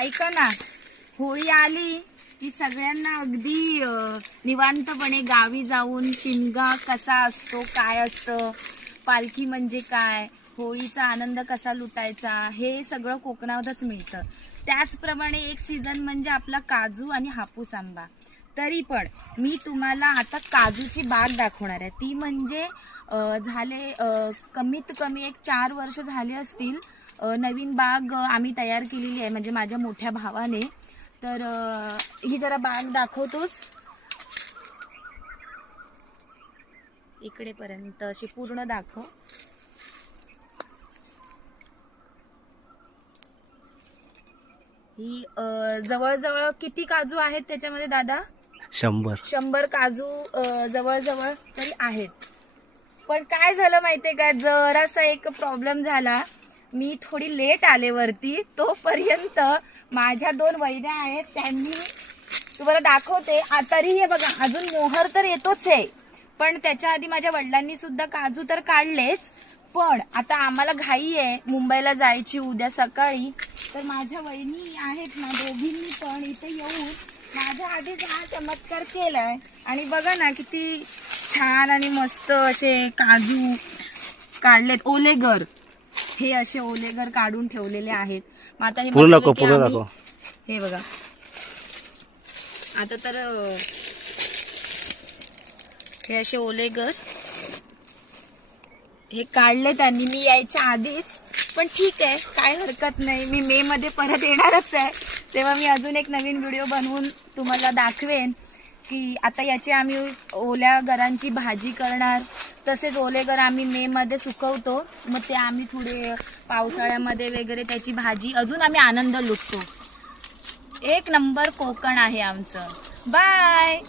ऐका ना, होळी आली की सगळ्यांना अगदी निवांतपणे गावी जाऊन शिमगा कसा असतो, काय असतं, पालखी म्हणजे काय, होळीचा आनंद कसा लुटायचा, हे सगळं कोकणातच मिळतं. त्याचप्रमाणे एक सीझन म्हणजे आपला काजू आणि हापूस आंबा. तरी पण मी तुम्हाला आता काजूची बाग दाखवणार आहे. ती म्हणजे झाले कमीत कमी एक 4 वर्ष झाले असतील. नवीन बाग आम्ही तयार केलेली आहे, म्हणजे माझ्या मोठ्या भावाने. तर ही जरा बाग दाखवतोस इकडेपर्यंत, अशी पूर्ण दाखव. ही जवळजवळ किती काजू आहेत त्याच्यामध्ये दादा? 100 काजू जवळजवळ तरी आहेत. पण काय झालं माहितीये का, जरासा एक प्रॉब्लेम झाला. मी थोडी लेट आले वरती. तोपर्यंत माझ्या 2 वहिन्या आहेत, त्यांनी तुम्हाला दाखवते. तरी हे बघा, अजून मोहर तर येतोच आहे, पण त्याच्या आधी माझ्या वडिलांनी सुद्धा काजू तर काढलेच. पण आता आम्हाला घाई आहे मुंबईला जायची उद्या सकाळी. तर माझ्या वहिनी आहेत ना, दोघींनी पण इथे येऊन माझ्या आधीच हा चमत्कार केलाय. आणि बघा ना किती छान आणि मस्त असे काजू काढलेत. ओलेगर, हे असे ओलेगर काढून ठेवलेले आहेत. मग आता हे हे बघा. आता तर हे असे ओलेगर हे काढले त्यांनी मी यायच्या आधीच. पण ठीक आहे, काय हरकत नाही. मी मे मध्ये परत येणारच आहे, तेव्हा मी अजून एक नवीन व्हिडिओ बनवून तुम्हाला दाखवेन की आता याची आम्ही ओल्या गरांची भाजी करणार. तसेच ओलेगर आम्ही मे मध्ये सुकवतो, मग ते आम्ही थोडे पावसाळ्यामध्ये वगैरे त्याची भाजी अजून आम्ही आनंद लुटतो. एक नंबर कोकण आहे आमचं. बाय.